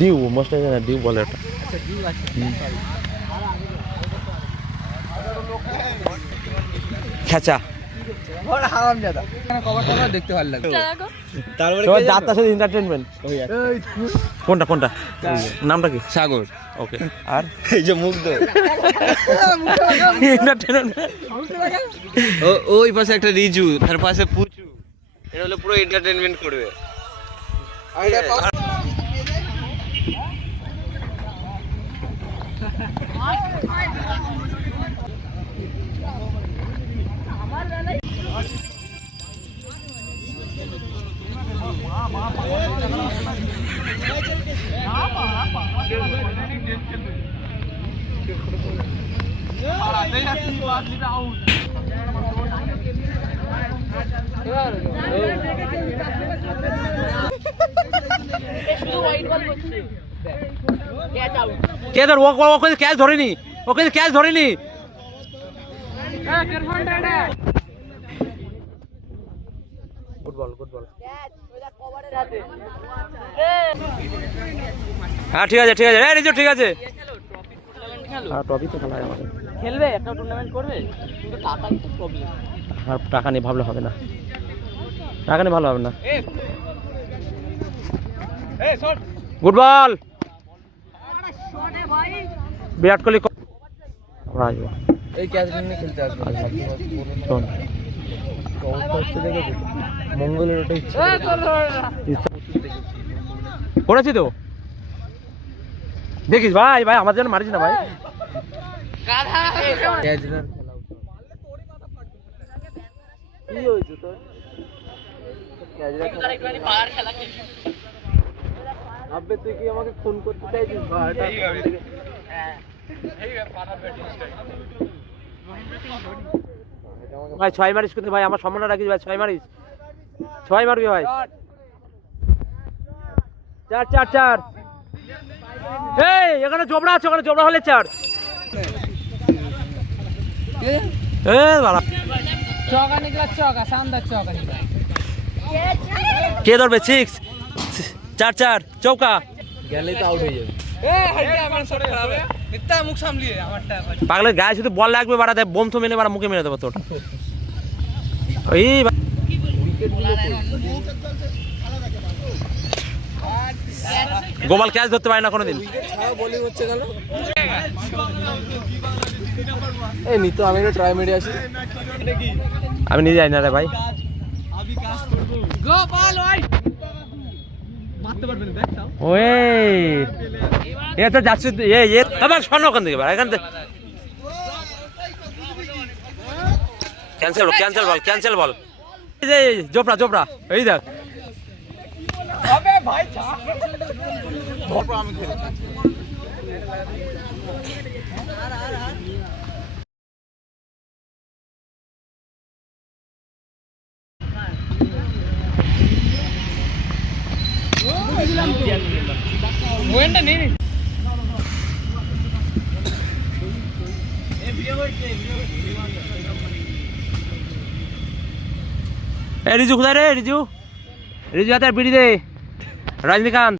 Due most due বলে এটা। খেচা দেখতে ভালো লাগে। যাত্রা সাথে এন্টারটেইনমেন্ট। কোনটা কোনটা নামটা কি? সাগর। ওকে। আর এই যে মুগ্ধ, এন্টারটেইনমেন্ট। ওই পাশে একটা রিজু, তার পাশে পুচু। এটা হলো পুরো এন্টারটেইনমেন্ট করবে। কে ধর ওকে ক্যাচ ধরেনি, ওকে ক্যাচ ধরেনি। Football football. হ্যাঁ ঠিক আছে ঠিক আছে, রিজু ঠিক আছে। হ্যাঁ ট্রফি তো খেলা হয় আমাদের। খেলবে একটা টুর্নামেন্ট করবে, কিন্তু টাকা একটু প্রবলেম। আর টাকা নিয়ে ভাবলে হবে না, টাকা নিয়ে ভালো হবে না। Good ball. বিরাট কোহলি আমরা আসবো এই ক্যাচ নিয়ে খেলতে আসবে। শোন মঙ্গলের ওটাই করেছি তো, দেখিস ভাই ভাই আমার জন্য মারিস না ভাই। আব্বে তুই কি আমাকে ফোন করতে চাইছিস? ভাই ছয় মারিস কিন্তু ভাই, আমার সম্মান রাখিস ভাই। ছয় মারিস, ছয় মারবি ভাই। 4 4 4। এই এখানে জবড়া আছে, ওখানে জবড়া হলে 4। বাবা চৌকা নিকলা, চৌকা শানদার চৌকা নিকলা। কে ধরবে? 6 4 4 চৌকা। গেলেই তো আউট হয়ে যাবে। পাগলের গায়ে শুধু বল লাগবে বাড়াতে, বোম তো মেনে বাড়া মুখে মেরে দেবো তোর। এই গোপাল ক্যাচ ধরতে পারে না কোনোদিন। বোলিং হচ্ছে কেন? এই নিতো আমি একটা ট্রাই মেরে আসি। আমি নিজে যাই না রে ভাই। ওই এ তো যাচ্ছে আবার শোনো ওখান থেকে এখান থেকে ক্যান্সেল ক্যান্সেল বল, ক্যান্সেল বল। এই যে জোপড়া জোপড়া, এই দেখ রিজু কোথায় রে? রিজু রিজু হাতে বিড়ি দে। রজনীকান্ত